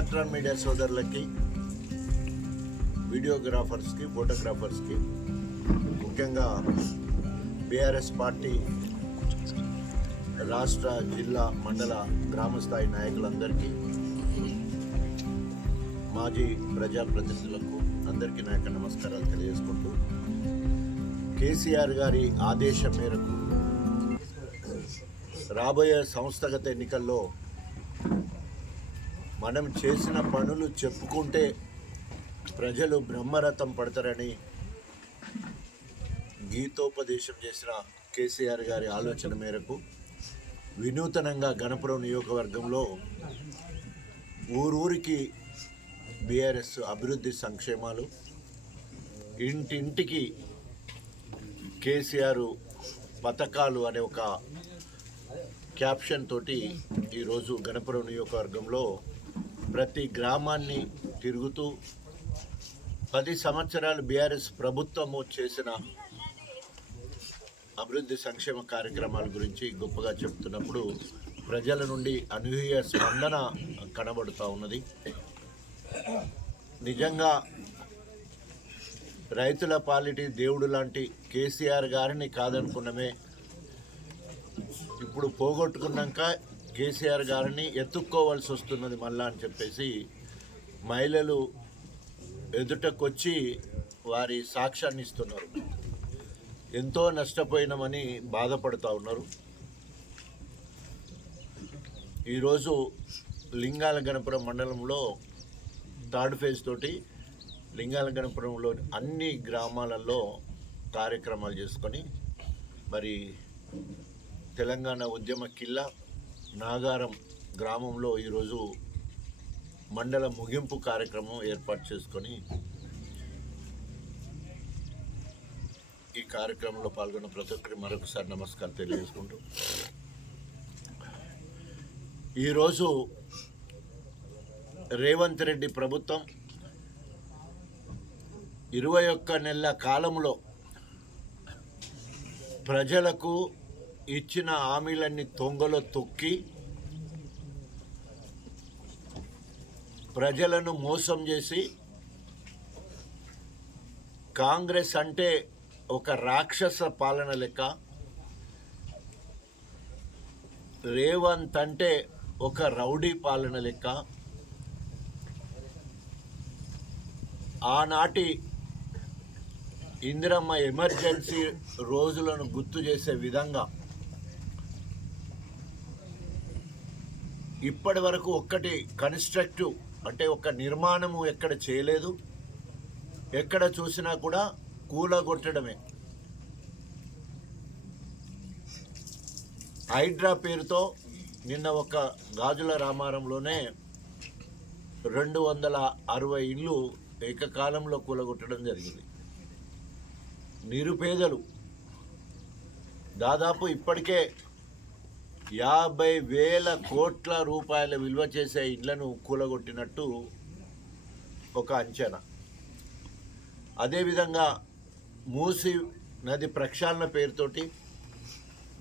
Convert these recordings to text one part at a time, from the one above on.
Electron media సోదరులకి వీడియోగ్రాఫర్స్కి ఫోటోగ్రాఫర్స్కి ముఖ్యంగా BRS party రాష్ట్ర జిల్లా మండల గ్రామస్థాయి నాయకులందరికీ మాజీ ప్రజాప్రతినిధులకు అందరికీ నా యొక్క నమస్కారాలు తెలియజేసుకుంటూ కేసీఆర్ గారి ఆదేశం మేరకు రాబోయే సంస్థగత ఎన్నికల్లో మనం చేసిన పనులు చెప్పుకుంటే ప్రజలు బ్రహ్మరథం పడతారని గీతోపదేశం చేసిన కేసీఆర్ గారి ఆలోచన మేరకు వినూతనంగా గణపురం నియోజకవర్గంలో ఊరూరికి బీఆర్ఎస్ అభివృద్ధి సంక్షేమాలు ఇంటింటికి కేసీఆర్ పథకాలు అనే ఒక క్యాప్షన్ తోటి ఈరోజు గణపురం నియోజకవర్గంలో ప్రతి గ్రామాన్ని తిరుగుతూ పది సంవత్సరాలు బీఆర్ఎస్ ప్రభుత్వము చేసిన అభివృద్ధి సంక్షేమ కార్యక్రమాల గురించి గొప్పగా చెప్తున్నప్పుడు ప్రజల నుండి అనూహ్య స్పందన కనబడుతూ ఉన్నది. నిజంగా రైతుల పాలిటి దేవుడు లాంటి కేసీఆర్ గారిని కాదనుకున్నమే ఇప్పుడు పోగొట్టుకున్నాక కేసీఆర్ గారిని ఎత్తుక్కోవాల్సి వస్తున్నది మళ్ళా అని చెప్పేసి మహిళలు ఎదుటకొచ్చి వారి సాక్ష్యాన్ని ఇస్తున్నారు. ఎంతో నష్టపోయినామని బాధపడుతూ ఉన్నారు. ఈరోజు లింగాల గణపురం మండలంలో థర్డ్ ఫేజ్ తోటి లింగాల గణపురంలో అన్ని గ్రామాలలో కార్యక్రమాలు చేసుకొని మరి తెలంగాణ ఉద్యమ కిల్లా నాగారం గ్రామంలో ఈరోజు మండల ముగింపు కార్యక్రమం ఏర్పాటు చేసుకొని ఈ కార్యక్రమంలో పాల్గొన్న ప్రతి ఒక్కరి మరొకసారి నమస్కారం తెలియజేసుకుంటూ ఈరోజు రేవంత్ రెడ్డి ప్రభుత్వం ఇరవై ఒక్క నెలల కాలంలో ప్రజలకు ఇచ్చిన హామీలన్నీ తొంగలో తొక్కి ప్రజలను మోసం చేసి కాంగ్రెస్ అంటే ఒక రాక్షస పాలన లెక్క. రేవంత్ అంటే ఒక రౌడీ పాలన లెక్క. ఆనాటి ఇందిరమ్మ ఎమర్జెన్సీ రోజులను గుర్తు చేసే విధంగా ఇప్పటి వరకు ఒక్కటి కన్స్ట్రక్టివ్ అంటే ఒక నిర్మాణము ఎక్కడ చేయలేదు. ఎక్కడ చూసినా కూడా కూలగొట్టడమే. హైడ్రా పేరుతో నిన్న ఒక గాజుల రామారంలోనే రెండు వందల అరవై ఇళ్ళు ఏకకాలంలో కూలగొట్టడం జరిగింది. నిరుపేదలు దాదాపు ఇప్పటికే యాభై వేల కోట్ల రూపాయల విలువ చేసే ఇళ్ళను కూలగొట్టినట్టు ఒక అంచనా. అదేవిధంగా మూసి నది ప్రక్షాళన పేరుతోటి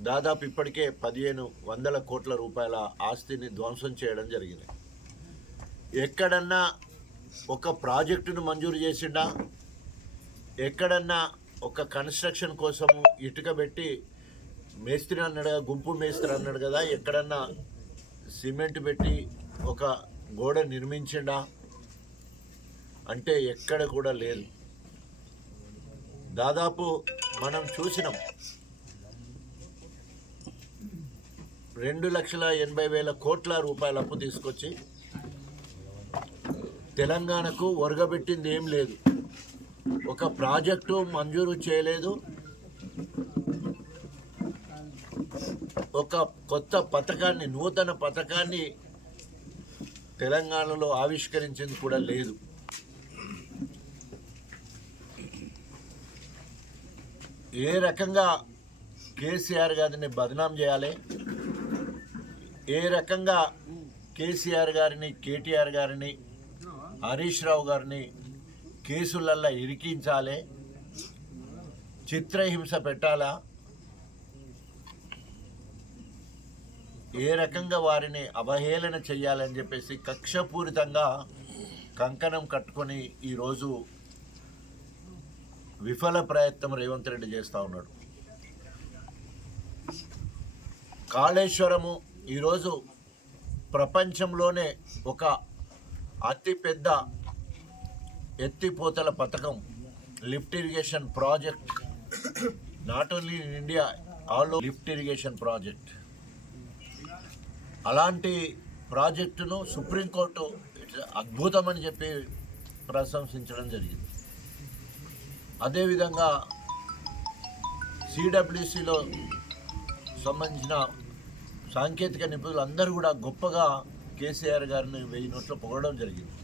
దాదాపు ఇప్పటికే పదిహేను వందల కోట్ల రూపాయల ఆస్తిని ధ్వంసం చేయడం జరిగింది. ఎక్కడన్నా ఒక ప్రాజెక్టును మంజూరు చేసిండా? ఎక్కడన్నా ఒక కన్స్ట్రక్షన్ కోసము ఇటుక పెట్టి మేస్త్రి అన్నాడు కదా గుంపు మేస్త్రి అన్నాడు కదా ఎక్కడన్నా సిమెంట్ పెట్టి ఒక గోడ నిర్మించిండా? అంటే ఎక్కడ కూడా లేదు. దాదాపు మనం చూసినాం. రెండు లక్షల ఎనభై వేల కోట్ల రూపాయల అప్పు తీసుకొచ్చి తెలంగాణకు ఒరగబెట్టింది ఏం లేదు. ఒక ప్రాజెక్టు మంజూరు చేయలేదు. ఒక కొత్త పథకాన్ని నూతన పథకాన్ని తెలంగాణలో ఆవిష్కరించింది కూడా లేదు. ఏ రకంగా కేసీఆర్ గారిని బదనాం చేయాలి? ఏ రకంగా కేసీఆర్ గారిని కేటీఆర్ గారిని హరీష్ రావు గారిని కేసులల్లో ఇరికించాలి? చిత్రహింస పెట్టాలా? ఏ రకంగా వారిని అవహేళన చేయాలని చెప్పేసి కక్షపూరితంగా కంకణం కట్టుకొని ఈరోజు విఫల ప్రయత్నం రేవంత్ రెడ్డి చేస్తూ ఉన్నాడు. కాళేశ్వరము ఈరోజు ప్రపంచంలోనే ఒక అతిపెద్ద ఎత్తిపోతల పథకం lift irrigation project. Not only in India all lift irrigation project. అలాంటి ప్రాజెక్టును సుప్రీంకోర్టు అద్భుతమని చెప్పి ప్రశంసించడం జరిగింది. అదేవిధంగా సిడబ్ల్యూసిలో సంబంధించిన సాంకేతిక నిపుణులు అందరూ కూడా గొప్పగా కేసీఆర్ గారిని వెయ్యి నోట్లు పొగడడం జరిగింది.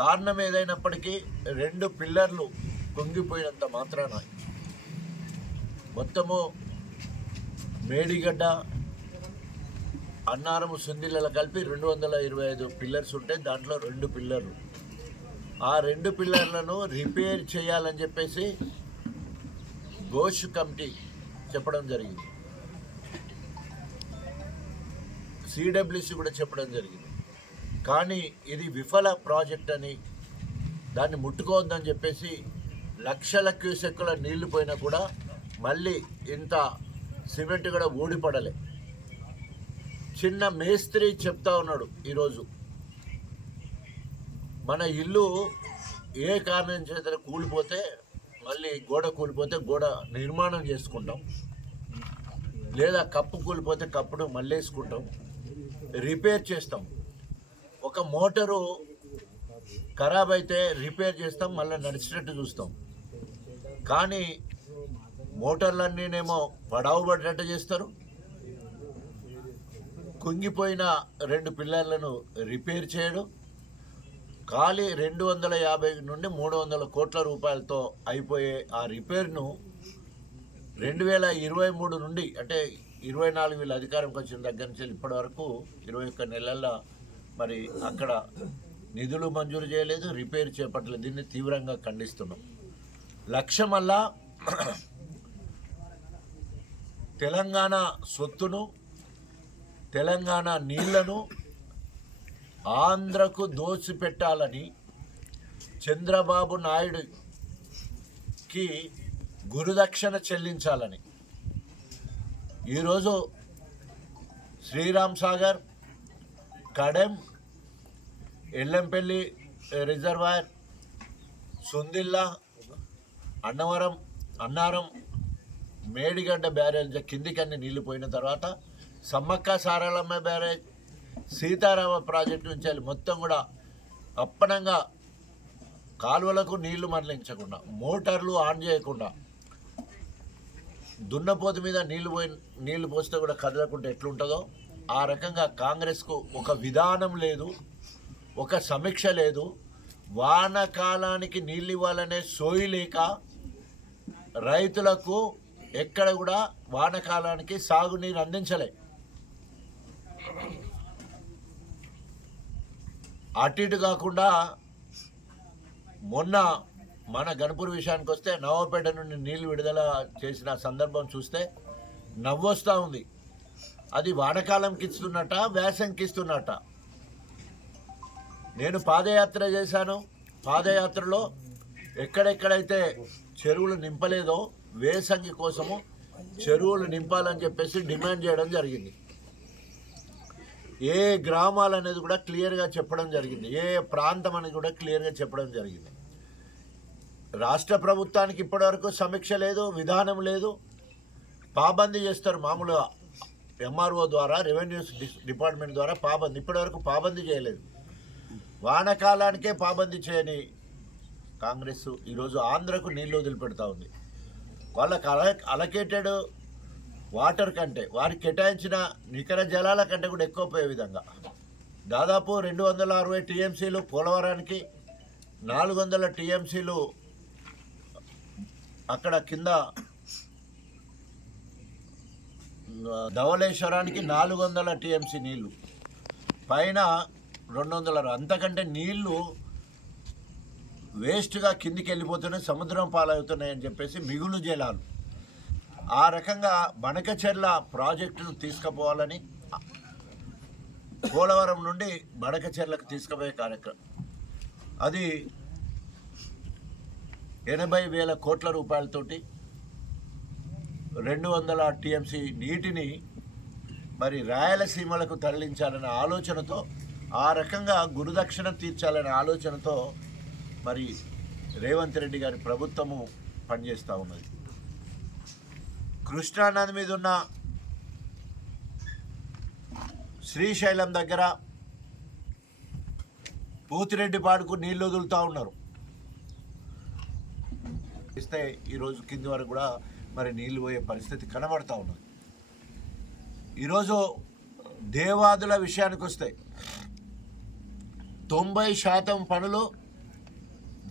కారణం ఏదైనప్పటికీ రెండు పిల్లర్లు పొంగిపోయినంత మాత్రాన మొత్తము మేడిగడ్డ అన్నారము సుందిళ్ళ కలిపి రెండు వందల ఇరవై ఐదు పిల్లర్స్ ఉంటే దాంట్లో రెండు పిల్లర్లు. ఆ రెండు పిల్లర్లను రిపేర్ చేయాలని చెప్పేసి ఘోష్ కమిటీ చెప్పడం జరిగింది. సిడబ్ల్యూసి కూడా చెప్పడం జరిగింది. కానీ ఇది విఫల ప్రాజెక్ట్ అని దాన్ని ముట్టుకోవద్దని చెప్పేసి లక్షల క్యూసెక్కుల నీళ్ళు పోయినా కూడా మళ్ళీ ఇంత సిమెంట్ కూడా ఊడిపడలే. చిన్న మేస్త్రి చెప్తా ఉన్నాడు ఈరోజు. మన ఇల్లు ఏ కారణం చేత కూలిపోతే మళ్ళీ గోడ కూలిపోతే గోడ నిర్మాణం చేసుకుంటాం. లేదా కప్పు కూలిపోతే కప్పును మళ్ళీ వేసుకుంటాం రిపేర్ చేస్తాం. ఒక మోటారు ఖరాబ్ అయితే రిపేర్ చేస్తాం మళ్ళీ నడిచినట్టు చూస్తాం. కానీ మోటార్లన్నీనేమో పడావు పడ్డట్టు చేస్తారు. కుంగిపోయిన రెండు పిల్లర్లను రిపేర్ చేయడం ఖాళీ రెండు వందల యాభై నుండి మూడు వందల కోట్ల రూపాయలతో అయిపోయే ఆ రిపేర్ను రెండు వేల ఇరవై మూడు నుండి అంటే ఇరవై నాలుగు వీళ్ళ అధికారంకి వచ్చిన దగ్గర నుంచి ఇప్పటి వరకు ఇరవై ఒక్క నెలల్లో మరి అక్కడ నిధులు మంజూరు చేయలేదు రిపేర్ చేపట్టలేదు. దీన్ని తీవ్రంగా ఖండిస్తున్నాం. లక్ష్యమల్లా తెలంగాణ సొత్తును తెలంగాణ నీళ్ళను ఆంధ్రకు దోచిపెట్టాలని చంద్రబాబు నాయుడుకి గురుదక్షిణ చెల్లించాలని. ఈరోజు శ్రీరామ్ సాగర్ కడెం ఎల్లంపల్లి రిజర్వాయర్ సుందిల్లా అన్నవరం అన్నారం మేడిగడ్డ బ్యారేజ్ కిందికన్నీ నీళ్ళు పోయిన తర్వాత సమ్మక్క సారలమ్మ బ్యారేజ్ సీతారామ ప్రాజెక్టు నుంచి వెళ్ళి మొత్తం కూడా అప్పనంగా కాలువలకు నీళ్ళు మరలించకుండా మోటార్లు ఆన్ చేయకుండా దున్నపోతు మీద నీళ్ళు పోయి నీళ్ళు పోస్తే కూడా కదలకుండా ఎట్లుంటుందో ఆ రకంగా కాంగ్రెస్కు ఒక విధానం లేదు ఒక సమీక్ష లేదు. వానకాలానికి నీళ్ళు ఇవ్వాలనే సోయి లేక రైతులకు ఎక్కడ కూడా వానకాలానికి సాగునీరు అందించలే. అటు ఇటు కాకుండా మొన్న మన గణపూర్ విషయానికి వస్తే నవాపేట నుండి నీళ్ళు విడుదల చేసిన సందర్భం చూస్తే నవ్వొస్తూ ఉంది. అది వానకాలంకి ఇస్తున్నట్ట వేసంకి ఇస్తున్నట్ట నేను పాదయాత్ర చేశాను. పాదయాత్రలో ఎక్కడెక్కడైతే చెరువులు నింపలేదో వేసంగి కోసము చెరువులు నింపాలని చెప్పేసి డిమాండ్ చేయడం జరిగింది. ఏ గ్రామాలు అనేది కూడా క్లియర్గా చెప్పడం జరిగింది. ఏ ప్రాంతం అనేది కూడా క్లియర్గా చెప్పడం జరిగింది. రాష్ట్ర ప్రభుత్వానికి ఇప్పటివరకు సమీక్ష లేదు విధానం లేదు. పాబందీ చేస్తారు మామూలుగా ఎంఆర్ఓ ద్వారా రెవెన్యూ డి- డిపార్ట్మెంట్ ద్వారా పాబందీ. ఇప్పటివరకు పాబందీ చేయలేదు. వానకాలానికే పాబందీ చేయని కాంగ్రెస్ ఈరోజు ఆంధ్రకు నీళ్ళు వదిలిపెడతా ఉంది. వాళ్ళకి అల అలకేటెడ్ వాటర్ కంటే వారికి కేటాయించిన నికర జలాల కంటే కూడా ఎక్కువ పోయే విధంగా. దాదాపు రెండు వందల అరవై టీఎంసీలు పోలవరానికి నాలుగు వందల టీఎంసీలు అక్కడ కింద ధవళేశ్వరానికి నాలుగు వందల టీఎంసీ నీళ్ళు. పైన రెండు వందల అంతకంటే నీళ్ళు వేస్ట్గా కిందికి వెళ్ళిపోతున్నాయి సముద్రం పాలవుతున్నాయి అని చెప్పేసి మిగులు జలాలు. ఆ రకంగా బనకచెర్ల ప్రాజెక్టును తీసుకుపోవాలని పోలవరం నుండి బడకచెర్లకు తీసుకుపోయే కార్యక్రమం. అది ఎనభై వేల కోట్ల రూపాయలతోటి రెండు వందల టీఎంసీ నీటిని మరి రాయలసీమలకు తరలించాలనే ఆలోచనతో ఆ రకంగా గురుదక్షిణ తీర్చాలనే ఆలోచనతో మరి రేవంత్ రెడ్డి గారి ప్రభుత్వము పనిచేస్తూ ఉన్నది. కృష్ణానది మీద ఉన్న శ్రీశైలం దగ్గర పోతిరెడ్డి పాడుకు నీళ్ళు వదులుతూ ఉన్నారు. ఇస్తే ఈరోజు కింది వరకు కూడా మరి నీళ్ళు పోయే పరిస్థితి కనబడతా ఉన్నది. ఈరోజు దేవాదుల విషయానికి వస్తే తొంభై శాతం పనులు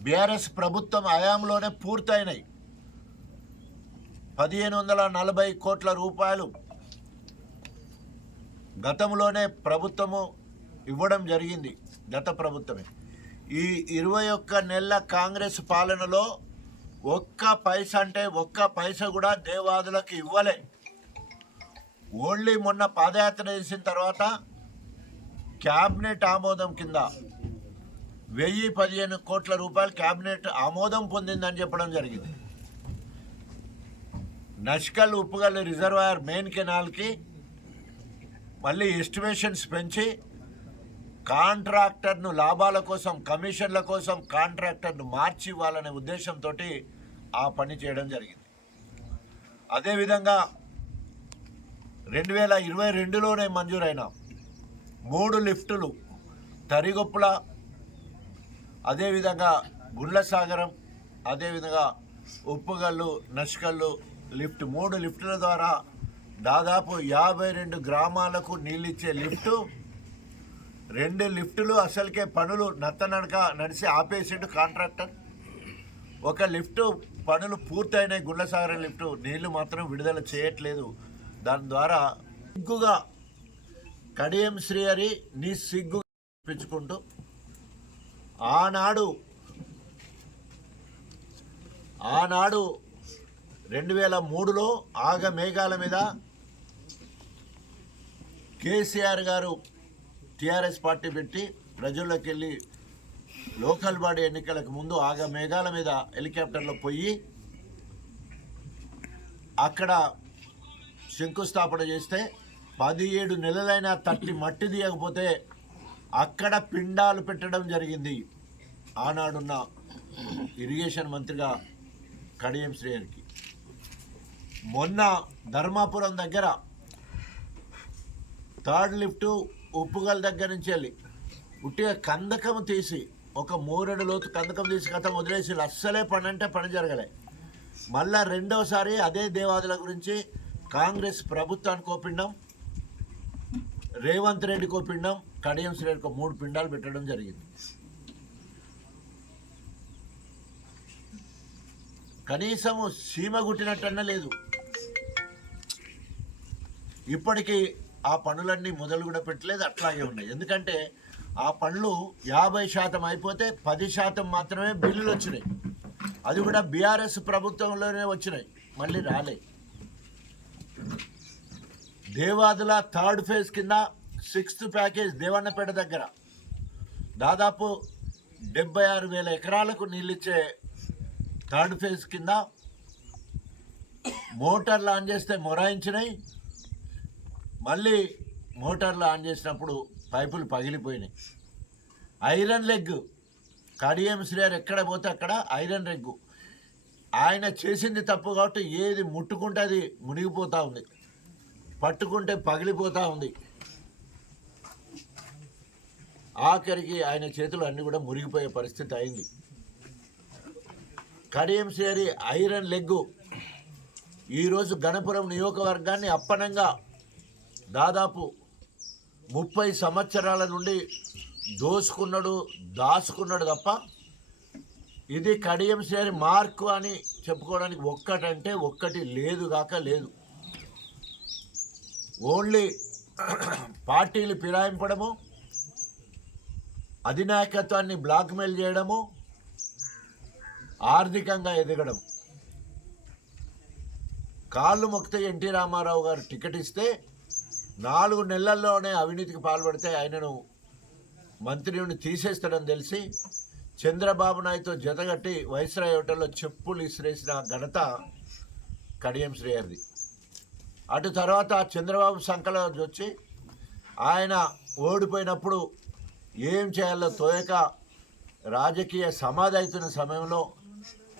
బీఆర్ఎస్ ప్రభుత్వం హయాంలోనే పూర్తయినాయి. పదిహేను వందల నలభై కోట్ల రూపాయలు గతంలోనే ప్రభుత్వము ఇవ్వడం జరిగింది గత ప్రభుత్వమే. ఈ ఇరవై ఒక్క నెలల కాంగ్రెస్ పాలనలో ఒక్క పైస అంటే ఒక్క పైస కూడా దేవాదులకు ఇవ్వలే. ఓన్లీ మొన్న పాదయాత్ర చేసిన తర్వాత క్యాబినెట్ ఆమోదం కింద వెయ్యి పదిహేను కోట్ల రూపాయలు క్యాబినెట్ ఆమోదం పొందిందని చెప్పడం జరిగింది. నష్కల్ ఉప్పుగల్ రిజర్వాయర్ మెయిన్ కెనాల్కి మళ్ళీ ఎస్టిమేషన్స్ పెంచి కాంట్రాక్టర్ను లాభాల కోసం కమిషన్ల కోసం కాంట్రాక్టర్ను మార్చి ఇవ్వాలనే ఉద్దేశంతో ఆ పని చేయడం జరిగింది. అదేవిధంగా రెండు వేల ఇరవై రెండులోనే మంజూరైన మూడు లిఫ్టులు తరిగొప్పుల అదేవిధంగా గుండ్లసాగరం అదేవిధంగా ఉప్పుగల్లు నష్కల్లు లిఫ్ట్ మూడు లిఫ్టుల ద్వారా దాదాపు యాభై రెండు గ్రామాలకు నీళ్ళిచ్చే లిఫ్టు. రెండు లిఫ్టులు అసలుకే పనులు నత్తనడక నడిచి ఆపేసిండు కాంట్రాక్టర్. ఒక లిఫ్టు పనులు పూర్తయినాయి గుండ్లసాగరం లిఫ్టు. నీళ్ళు మాత్రం విడుదల చేయట్లేదు. దాని ద్వారా సిగ్గుగా కడియం శ్రీహరి నీ సిగ్గు పెంచుకుంటూ ఆనాడు ఆనాడు రెండు వేల మూడులో ఆగ మేఘాల మీద కేసీఆర్ గారు టీఆర్ఎస్ పార్టీ పెట్టి ప్రజల్లోకి వెళ్ళి లోకల్ బాడీ ఎన్నికలకు ముందు ఆగ మేఘాల మీద హెలికాప్టర్లో పోయి అక్కడ శంకుస్థాపన చేస్తే పదిహేడు నెలలైనా తట్టి మట్టి తీయకపోతే అక్కడ పిండాలు పెట్టడం జరిగింది. ఆనాడున్న ఇరిగేషన్ మంత్రిగా కడియం శ్రేయర్కి. మొన్న ధర్మాపురం దగ్గర థర్డ్ లిఫ్ట్ ఉప్పుగల దగ్గర నుంచి వెళ్ళి ఉట్టిగా కందకం తీసి ఒక మూరెడు లోతు కందకం తీసి కథ వదిలేసి అస్సలే పని అంటే పని జరగలే. మళ్ళా రెండవసారి అదే దేవాదుల గురించి కాంగ్రెస్ ప్రభుత్వానికి కోపిండం రేవంత్ రెడ్డికి కోపిండం కడియం శ్రేణికి మూడు పిండాలు పెట్టడం జరిగింది. కనీసము సీమ గుట్టినట్టన్న లేదు. ఇప్పటికీ ఆ పనులన్నీ మొదలు కూడా పెట్టలేదు అట్లాగే ఉన్నాయి. ఎందుకంటే ఆ పనులు యాభై శాతం అయిపోతే పది శాతం మాత్రమే బిల్లులు వచ్చినాయి. అది కూడా బీఆర్ఎస్ ప్రభుత్వంలోనే వచ్చినాయి. మళ్ళీ రాలే. దేవాదుల థర్డ్ ఫేజ్ కింద సిక్స్త్ ప్యాకేజ్ దేవన్నపేట దగ్గర. దాదాపు డెబ్బై ఆరు వేల ఎకరాలకు నీళ్ళిచ్చే థర్డ్ ఫేజ్ కింద మోటార్లు ఆన్ చేస్తే మొరాయించినాయి. మళ్ళీ మోటార్లు ఆన్ చేసినప్పుడు పైపులు పగిలిపోయినాయి. ఐరన్ లెగ్ కడియం శ్రీయార్ ఎక్కడ పోతే అక్కడ ఐరన్ లెగ్ ఆయన చేసింది తప్పు కాబట్టి ఏది ముట్టుకుంటే అది మునిగిపోతూ ఉంది. పట్టుకుంటే పగిలిపోతూ ఉంది. ఆఖరికి ఆయన చేతులు అన్నీ కూడా మురిగిపోయే పరిస్థితి అయింది. కడియంశేరి ఐరన్ లెగ్గు. ఈరోజు గణపురం నియోజకవర్గాన్ని అప్పనంగా దాదాపు ముప్పై సంవత్సరాల నుండి దోసుకున్నాడు దాచుకున్నాడు తప్ప ఇది కడియం మార్కు అని చెప్పుకోవడానికి ఒక్కటంటే ఒక్కటి లేదు కాక లేదు. ఓన్లీ పార్టీలు ఫిరాయింపడము అధినాయకత్వాన్ని బ్లాక్మెయిల్ చేయడము ఆర్థికంగా ఎదగడం కాళ్ళు మొక్కితే ఎన్టీ రామారావు గారు టికెట్ ఇస్తే నాలుగు నెలల్లోనే అవినీతికి పాల్పడితే ఆయనను మంత్రిని తీసేస్తాడని తెలిసి చంద్రబాబు నాయుడుతో జతగట్టి వైస్రాయ్ హోటల్లో చెప్పులు ఇసిరేసిన ఘనత కడియం శ్రేయర్ది అటు తర్వాత చంద్రబాబు సంకలం వచ్చి ఆయన ఓడిపోయినప్పుడు ఏం చేయాలో తోయక రాజకీయ సమాధి అవుతున్న సమయంలో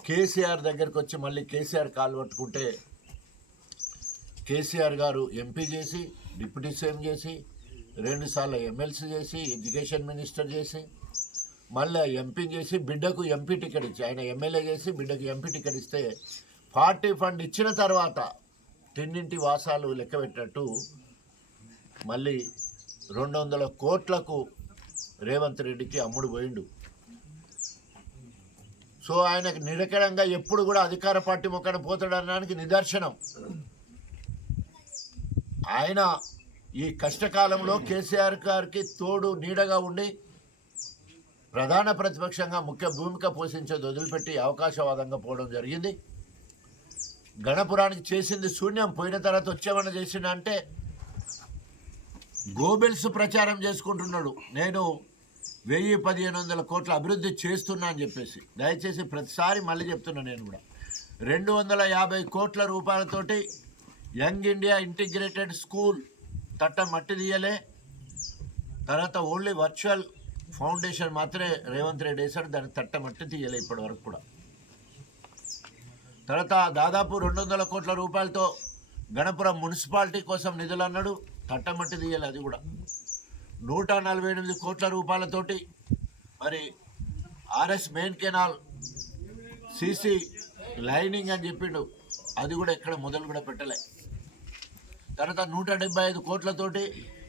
కేసీఆర్ దగ్గరకు వచ్చి మళ్ళీ కేసీఆర్ కాలు పట్టుకుంటే కేసీఆర్ గారు ఎంపీ చేసి డిప్యూటీ సీఎం చేసి రెండుసార్లు ఎమ్మెల్సీ చేసి ఎడ్యుకేషన్ మినిస్టర్ చేసి మళ్ళీ ఎంపీ చేసి బిడ్డకు ఎంపీ టికెట్ ఇచ్చి ఆయన ఎమ్మెల్యే చేసి బిడ్డకు ఎంపీ టికెట్ ఇస్తే పార్టీ ఫండ్ ఇచ్చిన తర్వాత తిన్నింటి వాసాలు లెక్కబెట్టినట్టు మళ్ళీ రెండు వందల కోట్లకు రేవంత్ రెడ్డికి అమ్ముడు పోయిండు. సో ఆయనకు నిరకరంగా ఎప్పుడు కూడా అధికార పార్టీ మొక్కన పోతాడనడానికి నిదర్శనం. ఆయన ఈ కష్టకాలంలో కేసీఆర్ గారికి తోడు నీడగా ఉండి ప్రధాన ప్రతిపక్షంగా ముఖ్య భూమిక పోషించేది వదిలిపెట్టి అవకాశవాదంగా పోవడం జరిగింది. గణపురానికి చేసింది శూన్యం పోయిన తర్వాత వచ్చేమన్నా చేసిండ అంటే గోబెల్స్ ప్రచారం చేసుకుంటున్నాడు. నేను వెయ్యి పదిహేను వందల కోట్ల అభివృద్ధి చేస్తున్నా అని చెప్పేసి. దయచేసి ప్రతిసారి మళ్ళీ చెప్తున్నా నేను కూడా. రెండు వందల యాభై కోట్ల రూపాయలతోటి యంగ్ ఇండియా ఇంటిగ్రేటెడ్ స్కూల్ తట్ట మట్టి తీయలే. తర్వాత ఓన్లీ వర్చువల్ ఫౌండేషన్ మాత్రమే రేవంత్ రెడ్డి వేశాడు దాన్ని తట్ట మట్టి తీయలే ఇప్పటి వరకు కూడా. తర్వాత దాదాపు రెండు వందల కోట్ల రూపాయలతో గణపురం మున్సిపాలిటీ కోసం నిధులు అన్నాడు తట్టమట్టి తీయాలి అది కూడా. నూట నలభై ఎనిమిది కోట్ల రూపాయలతోటి మరి RS main canal CC lining అని చెప్పిండు. అది కూడా ఎక్కడ మొదలు కూడా పెట్టలే. తర్వాత నూట డెబ్బై ఐదు కోట్లతోటి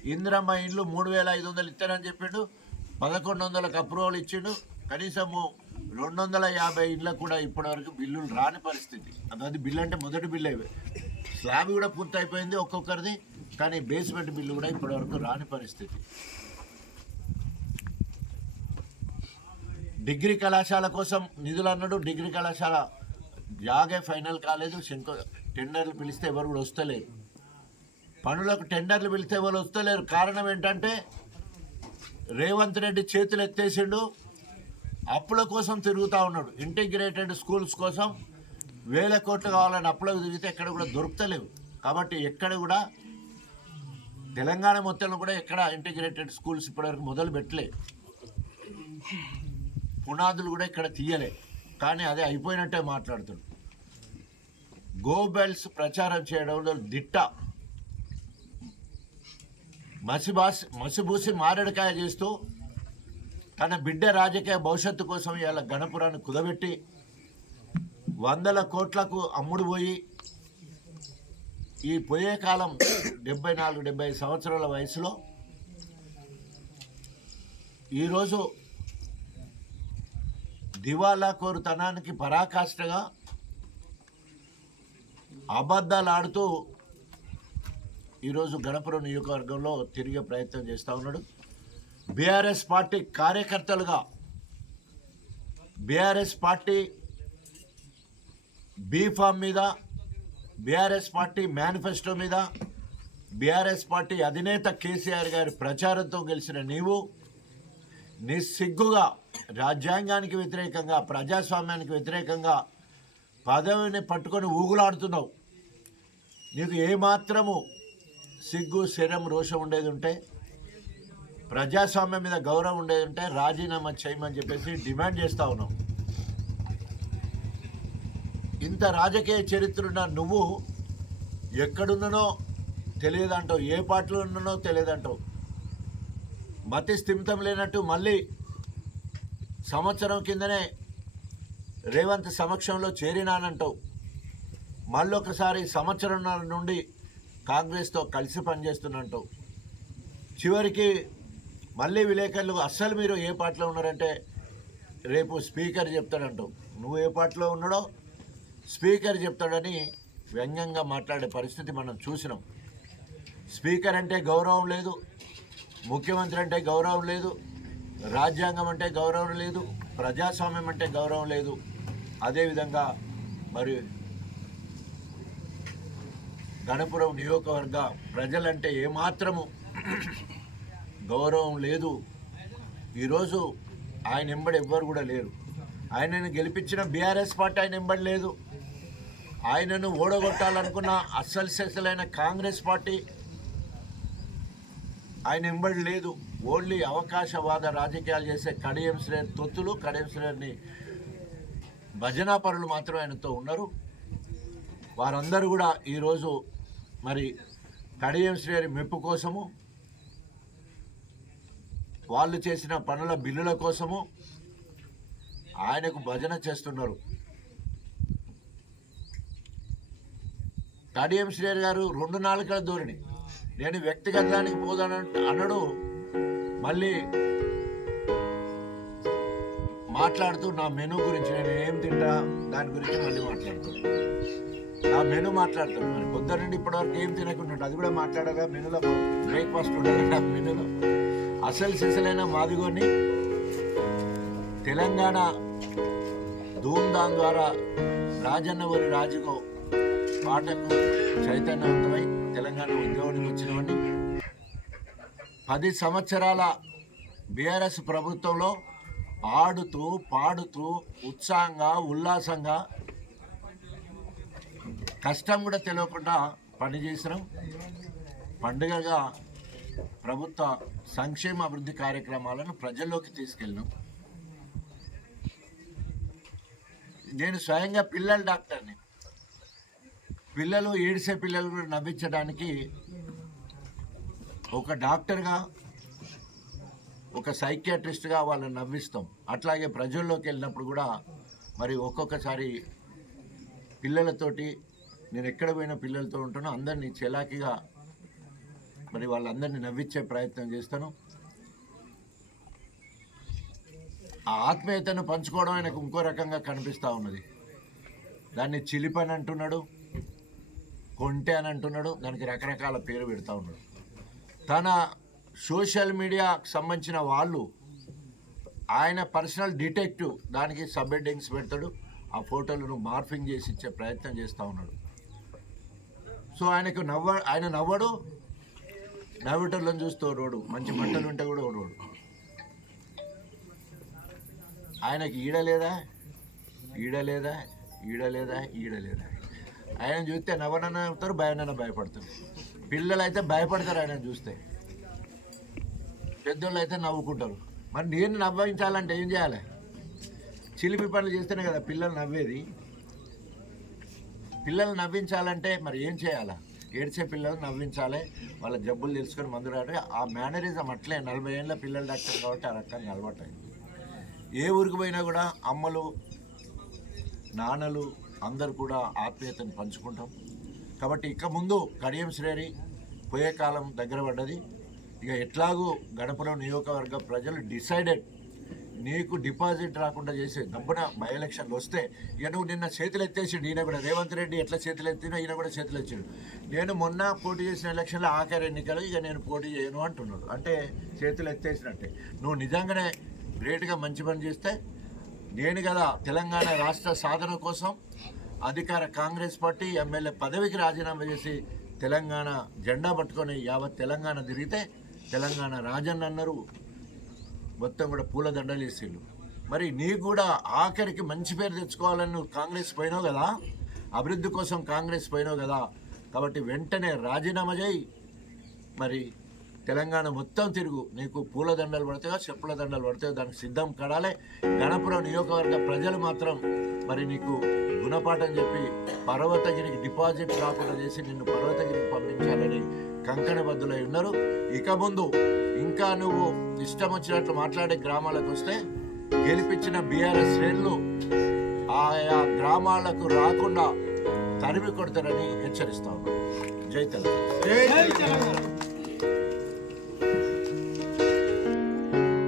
ఇందిరమ్మ ఇండ్లు మూడు వేల ఐదు వందలు ఇస్తారని చెప్పిండు. పదకొండు వందలకు అప్రూవల్ ఇచ్చిండు. కనీసము రెండు వందల యాభై ఇళ్ళకు కూడా ఇప్పటివరకు బిల్లులు రాని పరిస్థితి. అది బిల్లు అంటే మొదటి బిల్లు అయిపోయి స్లాబ్ కూడా పూర్తి అయిపోయింది ఒక్కొక్కరిది. కానీ బేస్మెంట్ బిల్లు కూడా ఇప్పటివరకు రాని పరిస్థితి. డిగ్రీ కళాశాల కోసం నిధులు అన్నాడు. డిగ్రీ కళాశాల జాగే ఫైనల్ కాలేదు శంకు టెండర్లు పిలిస్తే ఎవరు కూడా వస్తలేరు. పనులకు టెండర్లు పిలిస్తే ఎవరు వస్తలేరు. కారణం ఏంటంటే రేవంత్ రెడ్డి చేతులు ఎత్తేసిండు. అప్పుల కోసం తిరుగుతూ ఉన్నాడు. ఇంటిగ్రేటెడ్ స్కూల్స్ కోసం వేల కోట్లు కావాలని అప్పులకు తిరిగితే ఎక్కడ కూడా దొరుకుతలేవు. కాబట్టి ఎక్కడ కూడా తెలంగాణ మొత్తంలో కూడా ఎక్కడ ఇంటిగ్రేటెడ్ స్కూల్స్ ఇప్పటివరకు మొదలు పెట్టలే. పునాదులు కూడా ఇక్కడ తీయలే. కానీ అదే అయిపోయినట్టే మాట్లాడుతాడు గోబెల్స్ ప్రచారం చేయడంలో దిట్ట. మసిబాసి మసిబూసి మారడికాయ చేస్తూ తన బిడ్డ రాజకీయ భవిష్యత్తు కోసం ఇవాళ గణపురాన్ని కుదబెట్టి వందల కోట్లకు అమ్ముడు పోయి ఈ పోయే కాలం డెబ్బై నాలుగు డెబ్బై సంవత్సరాల వయసులో ఈరోజు దివాలా కోరుతనానికి పరాకాష్ఠగా అబద్ధాలు ఆడుతూ ఈరోజు గణపురం నియోజకవర్గంలో తిరిగే ప్రయత్నం చేస్తూ ఉన్నాడు. బీఆర్ఎస్ పార్టీ కార్యకర్తలుగా బీఆర్ఎస్ పార్టీ బీఫామ్ మీద బీఆర్ఎస్ పార్టీ మేనిఫెస్టో మీద బీఆర్ఎస్ పార్టీ అధినేత కేసీఆర్ గారి ప్రచారంతో గెలిచిన నీవు నిస్సిగ్గుగా రాజ్యాంగానికి వ్యతిరేకంగా ప్రజాస్వామ్యానికి వ్యతిరేకంగా పదవిని పట్టుకొని ఊగులాడుతున్నావు. నీకు ఏమాత్రము సిగ్గు శరం రోషం ఉండేది ఉంటే ప్రజాస్వామ్యం మీద గౌరవం ఉండేది ఉంటే రాజీనామా చేయమని చెప్పేసి డిమాండ్ చేస్తూ ఉన్నావు. ఇంత రాజకీయ చరిత్ర ఉన్న నువ్వు ఎక్కడున్ననో తెలియదంటావు ఏ పార్టీలో ఉన్ననో తెలియదంటావు. మతి స్థిమితం లేనట్టు మళ్ళీ సంవత్సరం కిందనే రేవంత్ సమక్షంలో చేరినానంటావు. మళ్ళీ ఒకసారి సంవత్సరం నుండి కాంగ్రెస్తో కలిసి పనిచేస్తున్నట్టు చివరికి మళ్ళీ విలేకరులు అస్సలు మీరు ఏ పార్టీలో ఉన్నారంటే రేపు స్పీకర్ చెప్తాడంటావు. నువ్వు ఏ పార్టీలో ఉన్నాడో స్పీకర్ చెప్తాడని వ్యంగ్యంగా మాట్లాడే పరిస్థితి మనం చూసినాం. స్పీకర్ అంటే గౌరవం లేదు ముఖ్యమంత్రి అంటే గౌరవం లేదు రాజ్యాంగం అంటే గౌరవం లేదు ప్రజాస్వామ్యం అంటే గౌరవం లేదు. అదేవిధంగా మరి గణపురం నియోజకవర్గ ప్రజలంటే ఏమాత్రము గౌరవం లేదు. ఈరోజు ఆయన ఎంబడి ఎవ్వరు కూడా లేరు. ఆయనను గెలిపించిన బీఆర్ఎస్ పార్టీ ఆయన ఎంబడి లేదు ఆయనను ఓడగొట్టాలనుకున్న అస్సలు సెసలైన కాంగ్రెస్ పార్టీ ఆయన ఎంబడి లేదు ఓన్లీ అవకాశవాద రాజకీయాలు చేసే కడియం శ్రేణి తొత్తులు కడియం శ్రేణిని భజనా మాత్రం ఆయనతో ఉన్నారు. వారందరూ కూడా ఈరోజు మరి కడియం శ్రేణి మెప్పు కోసము వాళ్ళు చేసిన పనుల బిల్లుల కోసము ఆయనకు భజన చేస్తున్నారు. కడియం శ్రేణి గారు రెండు నాలుకల ధోరణి. నేను వ్యక్తిగతానికి పోదాన అన్నడు. మళ్ళీ మాట్లాడుతూ నా మెను గురించి నేను ఏం తింటా దాని గురించి మళ్ళీ మాట్లాడుతాను నా మెను మాట్లాడతాను మరి పొద్దున్న నుండి ఇప్పటివరకు ఏం తినకుండా అది కూడా మాట్లాడగా మెనులో బ్రేక్ఫాస్ట్ ఉండాలి నా మెనూలో. అసలు సిసలైన మాదిగోని తెలంగాణ ధూమ్ధామ్ ద్వారా రాజన్నవరి రాజుకు పాటకు చైతన్యవంతమై తెలంగాణ ఉద్యోగానికి వచ్చినవాడిని. పది సంవత్సరాల బీఆర్ఎస్ ప్రభుత్వంలో ఆడుతూ పాడుతూ ఉత్సాహంగా ఉల్లాసంగా కష్టం కూడా తెలియకుండా పనిచేసినాం. పండుగగా ప్రభుత్వ సంక్షేమ అభివృద్ధి కార్యక్రమాలను ప్రజల్లోకి తీసుకెళ్ళినాం. నేను స్వయంగా పిల్లల డాక్టర్ని. పిల్లలు ఏడిసే పిల్లలు కూడా నవ్వించడానికి ఒక డాక్టర్గా ఒక సైకియాట్రిస్ట్గా వాళ్ళని నవ్విస్తాం. అట్లాగే ప్రజల్లోకి వెళ్ళినప్పుడు కూడా మరి ఒక్కొక్కసారి పిల్లలతోటి నేను ఎక్కడ పోయిన పిల్లలతో ఉంటానో అందరినీ చెలాకిగా మరి వాళ్ళందరినీ నవ్వించే ప్రయత్నం చేస్తాను. ఆ ఆత్మీయతను పంచుకోవడం ఆయనకు ఇంకో రకంగా కనిపిస్తూ ఉన్నది. దాన్ని చిలిపని అంటున్నాడు కొంటె అని అంటున్నాడు దానికి రకరకాల పేరు పెడతా ఉన్నాడు. తన సోషల్ మీడియాకు సంబంధించిన వాళ్ళు ఆయన పర్సనల్ డిటెక్టివ్ దానికి సబ్ హెడ్డింగ్స్ పెడతాడు ఆ ఫోటోలను మార్ఫింగ్ చేసి ఇచ్చే ప్రయత్నం చేస్తూ ఉన్నాడు. సో ఆయనకు నవ్వ ఆయన నవ్వడు నవ్వేటోళ్ళని చూస్తూ రోడు మంచి బట్టలు ఉంటే కూడా రోడు ఆయనకి ఈడలేదా ఈడలేదా ఈడలేదా ఈడలేదా ఆయన చూస్తే నవ్వనన్న అవుతారు భయనన్న భయపడతారు. పిల్లలు అయితే భయపడతారు ఆయన చూస్తే. పెద్దోళ్ళు అయితే నవ్వుకుంటారు. మరి నేను నవ్వించాలంటే ఏం చేయాలి? చిలిపి పనులు చేస్తేనే కదా పిల్లలు నవ్వేది. పిల్లలు నవ్వించాలంటే మరి ఏం చేయాలా? ఏడ్చే పిల్లలు నవ్వించాలి. వాళ్ళ జబ్బులు తెలుసుకొని మందు రాడు ఆ మేనరిజం అట్లే నలభై ఏళ్ళ పిల్లల డాక్టర్ కాబట్టి ఆ రకంగా అలవాటు అయింది ఏ ఊరికి పోయినా కూడా అమ్మలు నాన్నలు అందరు కూడా ఆత్మీయతను పంచుకుంటాం. కాబట్టి ఇక ముందు కడియం శ్రేణి పోయే కాలం దగ్గర పడ్డది. ఇక ఎట్లాగూ గణపురం నియోజకవర్గ ప్రజలు డిసైడెడ్. నీకు డిపాజిట్ రాకుండా చేసే డబ్బున బై ఎలక్షన్లు వస్తే ఇక నువ్వు నిన్న చేతులు ఎత్తేసిండు. ఈయన కూడా రేవంత్ రెడ్డి ఎట్లా చేతులు ఎత్తినా ఈయన కూడా చేతులు ఎత్తిండు. నేను మొన్న పోటీ చేసిన ఎలక్షన్లో ఆఖరి ఎన్నికలు ఇక నేను పోటీ చేయను అంటున్నాడు. అంటే చేతులు ఎత్తేసినట్టే. నువ్వు నిజంగానే గ్రేట్గా మంచి పని చేస్తే నేను కదా తెలంగాణ రాష్ట్ర సాధన కోసం అధికార కాంగ్రెస్ పార్టీ ఎమ్మెల్యే పదవికి రాజీనామా చేసి తెలంగాణ జెండా పట్టుకొని యావత్ తెలంగాణ తిరిగితే తెలంగాణ రాజన్న అన్నారు. మొత్తం కూడా పూల దండలు వేసిండు. మరి నీ కూడా ఆఖరికి మంచి పేరు తెచ్చుకోవాలని నువ్వు కాంగ్రెస్ పోయినావు కదా? అభివృద్ధి కోసం కాంగ్రెస్ పోయినావు కదా? కాబట్టి వెంటనే రాజీనామా చేయి. మరి తెలంగాణ మొత్తం తిరుగు. నీకు పూల దండలు పడతాయో చెప్పుల దండలు పడతాయో దానికి సిద్ధం కడాలే. గణపురం నియోజకవర్గ ప్రజలు మాత్రం మరి నీకు గుణపాఠం చెప్పి పర్వతగిరికి డిపాజిట్ రాకుండా చేసి నిన్ను పర్వతగిరికి పంపించాలని కంకణబద్ధులై ఉన్నారు. ఇక ముందు ఇంకా నువ్వు ఇష్టం వచ్చినట్లు మాట్లాడే గ్రామాలకు వస్తే గెలిపించిన బీఆర్ఎస్ శ్రేణులు ఆయా గ్రామాలకు రాకుండా తరిమి కొడతారని హెచ్చరిస్తా ఉన్నాను జై Telangana.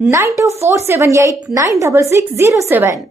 Nine two four seven eight nine double six zero seven